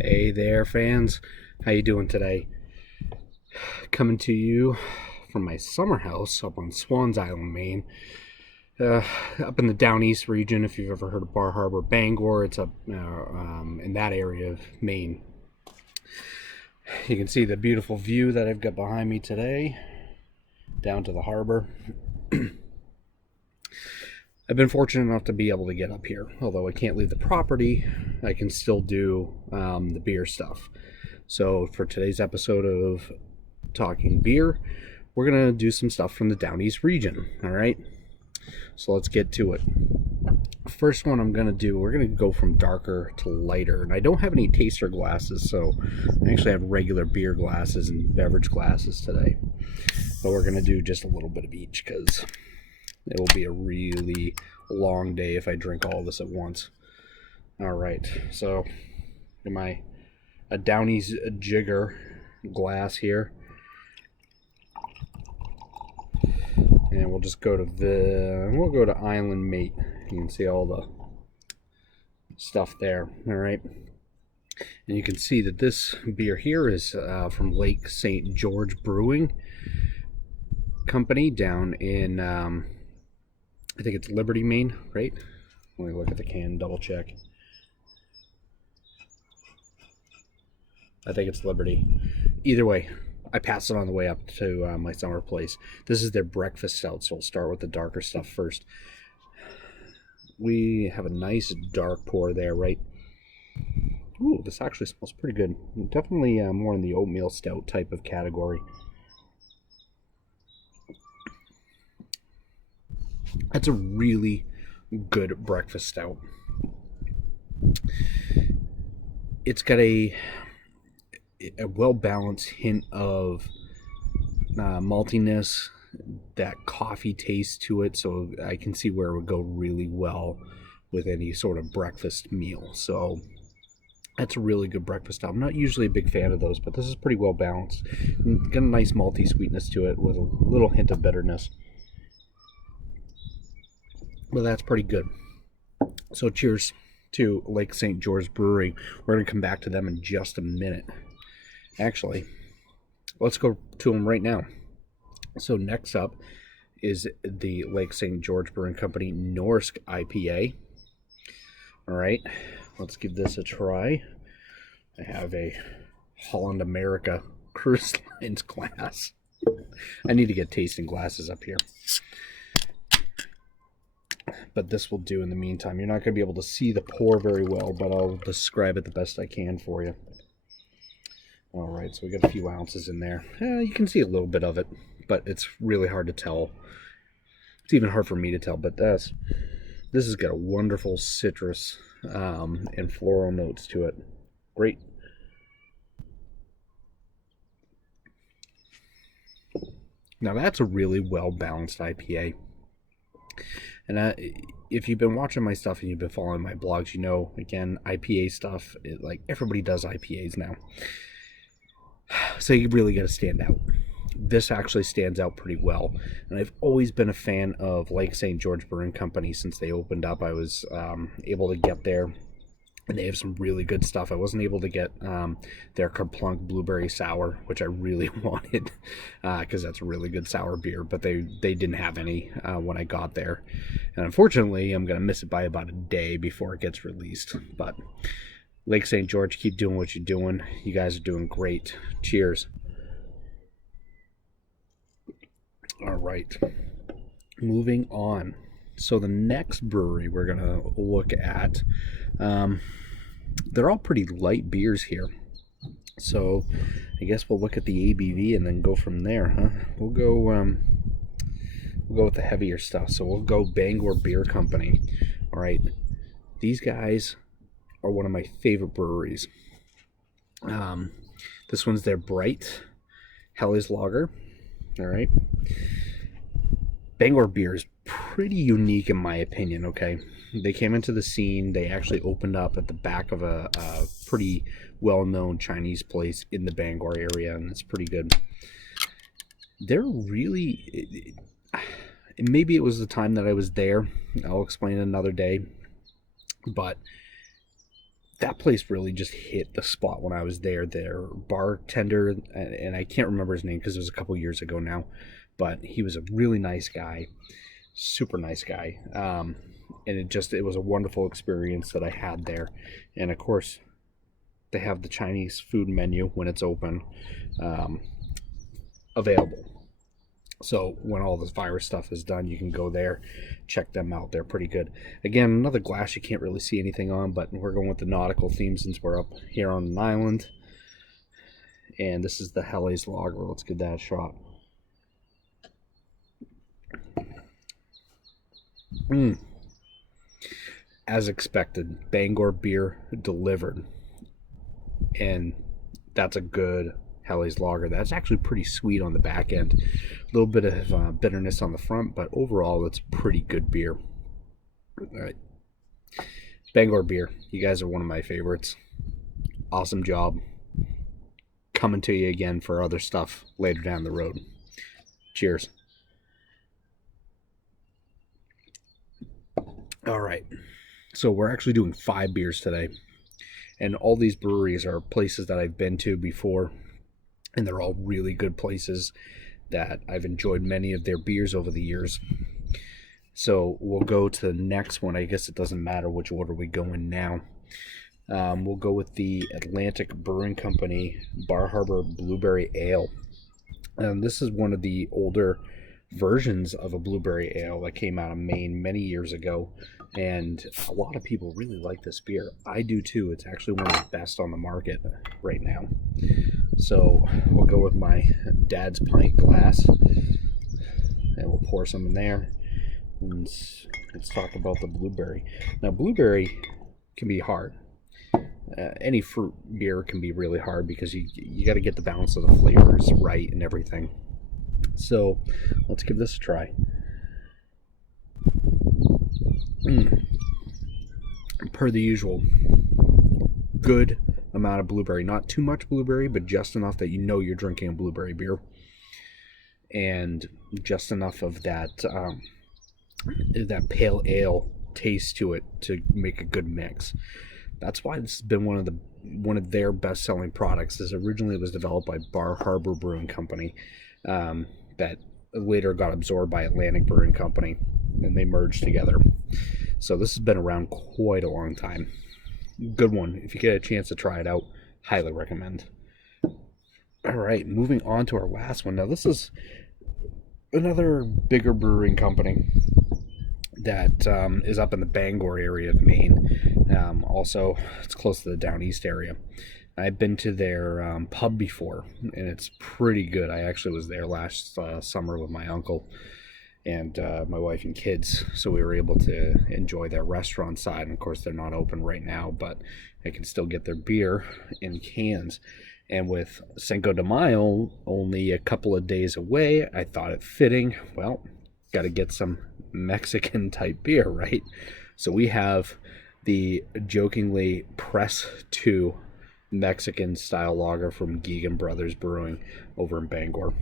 Hey there, fans. How you doing today? Coming to you from my summer house up on Swans Island, Maine. Uh, Up in the down east region. If you've ever heard of Bar Harbor, Bangor, it's up in that area of Maine. You can see the beautiful view that I've got behind me today, down to the harbor. I've been fortunate enough to be able to get up here. Although I can't leave the property, I can still do the beer stuff. So for today's episode of Talking Beer, we're going to do some stuff from the Down East region. All right. So let's get to it. First one I'm going to do, we're going to go from darker to lighter. And I don't have any taster glasses, so I actually have regular beer glasses and beverage glasses today. But we're going to do just a little bit of each because it will be a really long day if I drink all this at once. All right, so a Downey's Jigger glass here, and we'll just go to Island Mate. You can see all the stuff there. All right, and you can see that this beer here is from Lake St. George Brewing Company down in I think it's Liberty, Maine, right? Let me look at the can, double check. I think it's Liberty. Either way, I passed it on the way up to my summer place. This is their breakfast stout, so we'll start with the darker stuff first. We have a nice dark pour there, right? Ooh, this actually smells pretty good. Definitely more in the oatmeal stout type of category. That's a really good breakfast stout. It's got a well-balanced hint of maltiness, that coffee taste to it, so I can see where it would go really well with any sort of breakfast meal. So that's a really good breakfast stout. I'm not usually a big fan of those, but this is pretty well balanced. Got a nice malty sweetness to it with a little hint of bitterness. But that's pretty good. So cheers to Lake St. George Brewery. We're going to come back to them in just a minute. Actually, let's go to them right now. So next up is the Lake St. George Brewing Company Norsk IPA. All right, let's give this a try. I have a Holland America Cruise Lines glass. I need to get tasting glasses up here. But this will do in the meantime. You're not going to be able to see the pour very well, but I'll describe it the best I can for you. All right, so we got a few ounces in there. You can see a little bit of it, but it's really hard to tell. It's even hard for me to tell, but this has got a wonderful citrus and floral notes to it. Great. Now that's a really well-balanced IPA. And if you've been watching my stuff and you've been following my blogs, you know, again, IPA stuff, like everybody does IPAs now. So you really got to stand out. This actually stands out pretty well. And I've always been a fan of Lake St. George Brewing Company since they opened up. I was able to get there. And they have some really good stuff. I wasn't able to get their Kerplunk Blueberry Sour, which I really wanted, because that's a really good sour beer. But they didn't have any when I got there. And unfortunately, I'm going to miss it by about a day before it gets released. But Lake St. George, keep doing what you're doing. You guys are doing great. Cheers. All right. Moving on. So the next brewery we're going to look at, they're all pretty light beers here. So I guess we'll look at the ABV and then go from there, huh? We'll go with the heavier stuff. So we'll go Bangor Beer Company. All right. These guys are one of my favorite breweries. This one's their Bright Helles Lager. All right. Bangor beer is pretty unique in my opinion, okay? They came into the scene. They actually opened up at the back of a pretty well-known Chinese place in the Bangor area, and it's pretty good. They're really... Maybe it was the time that I was there. I'll explain it another day. But that place really just hit the spot when I was there. Their bartender, and I can't remember his name because it was a couple years ago now, but he was a really nice guy, super nice guy. And it was a wonderful experience that I had there. And of course, they have the Chinese food menu when it's open, available. So when all this virus stuff is done, you can go there, check them out. They're pretty good. Again, another glass you can't really see anything on, but we're going with the nautical theme since we're up here on an island. And this is the Helles Lager. Let's give that a shot. As expected, Bangor beer delivered. And that's a good Helles Lager. That's actually pretty sweet on the back end. A little bit of bitterness on the front, but overall it's pretty good beer. All right. Bangor beer. You guys are one of my favorites. Awesome job. Coming to you again for other stuff later down the road. Cheers. All right. So we're actually doing 5 beers today. And all these breweries are places that I've been to before. And they're all really good places that I've enjoyed many of their beers over the years. So we'll go to the next one. I guess it doesn't matter which order we go in now. We'll go with the Atlantic Brewing Company Bar Harbor Blueberry Ale. This is one of the older versions of a blueberry ale that came out of Maine many years ago. And a lot of people really like this beer. I do too. It's actually one of the best on the market right now. So we'll go with my dad's pint glass. And we'll pour some in there. And let's talk about the blueberry. Now, blueberry can be hard. Any fruit beer can be really hard because you got to get the balance of the flavors right and everything. So let's give this a try. Per the usual, good amount of blueberry. Not too much blueberry, but just enough that you know you're drinking a blueberry beer. And just enough of that pale ale taste to it to make a good mix. That's why this has been one of their best-selling products. This originally was developed by Bar Harbor Brewing Company, that later got absorbed by Atlantic Brewing Company, and they merged together. So this has been around quite a long time. Good one. If you get a chance to try it out, highly recommend. All right, moving on to our last one. Now this is another bigger brewing company that is up in the Bangor area of Maine. Also, it's close to the Down East area. I've been to their pub before, and it's pretty good. I actually was there last summer with my uncle and my wife and kids, so we were able to enjoy their restaurant side. And of course, they're not open right now, but I can still get their beer in cans. And with Cinco de Mayo only a couple of days away, I thought it fitting, well, got to get some Mexican type beer, right? So we have the jokingly Press 2 Mexican style lager from Geegan Brothers Brewing over in Bangor.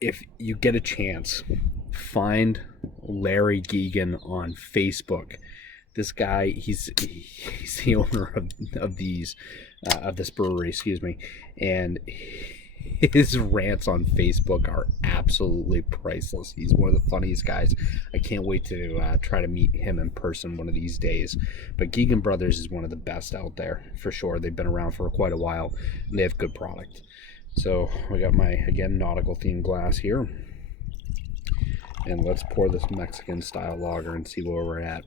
If you get a chance, find Larry Geegan on Facebook. This guy, he's the owner of this brewery, excuse me, and his rants on Facebook are absolutely priceless. He's one of the funniest guys. I can't wait to try to meet him in person one of these days. But Geegan Brothers is one of the best out there, for sure. They've been around for quite a while, and they have good product. So we got my, again, nautical themed glass here. And let's pour this Mexican style lager and see where we're at.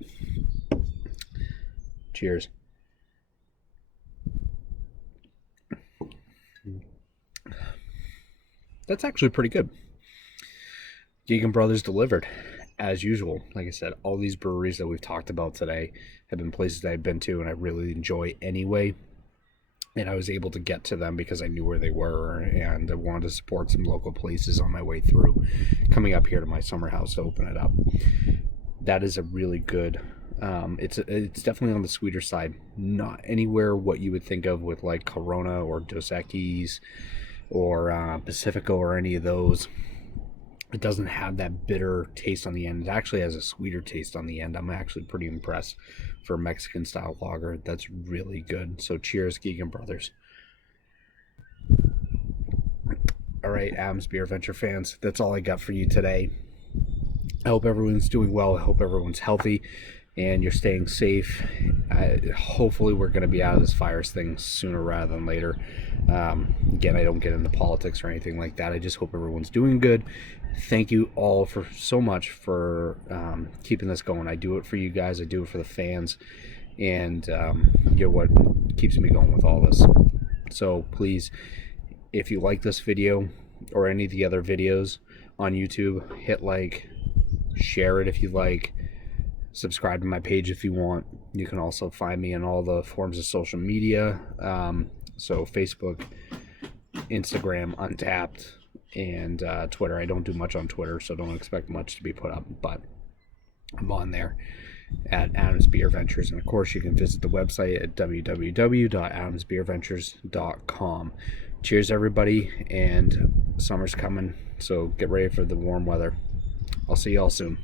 Cheers. That's actually pretty good. Geegan Brothers delivered, as usual. Like I said, all these breweries that we've talked about today have been places that I've been to and I really enjoy anyway. And I was able to get to them because I knew where they were, and I wanted to support some local places on my way through, coming up here to my summer house to open it up. That is a really good, it's definitely on the sweeter side. Not anywhere what you would think of with like Corona or Dos Equis or Pacifico or any of those. It doesn't have that bitter taste on the end. It actually has a sweeter taste on the end. I'm actually pretty impressed for a Mexican style lager. That's really good. So cheers, Geegan Brothers. All right, Adams Beer Venture fans, that's all I got for you today. I hope everyone's doing well. I hope everyone's healthy and you're staying safe. Hopefully we're going to be out of this virus thing sooner rather than later. Again, I don't get into politics or anything like that. I just hope everyone's doing good. Thank you all for so much for keeping this going. I do it for you guys. I do it for the fans. And you're what keeps me going with all this. So please, if you like this video or any of the other videos on YouTube, hit like, share it if you like, subscribe to my page if you want. You can also find me in all the forms of social media, so Facebook, Instagram, Untapped, and Twitter. I don't do much on Twitter, so don't expect much to be put up, but I'm on there at Adams Beer Ventures. And of course you can visit the website at www.adamsbeerventures.com. Cheers everybody, and summer's coming, so get ready for the warm weather. I'll see y'all soon.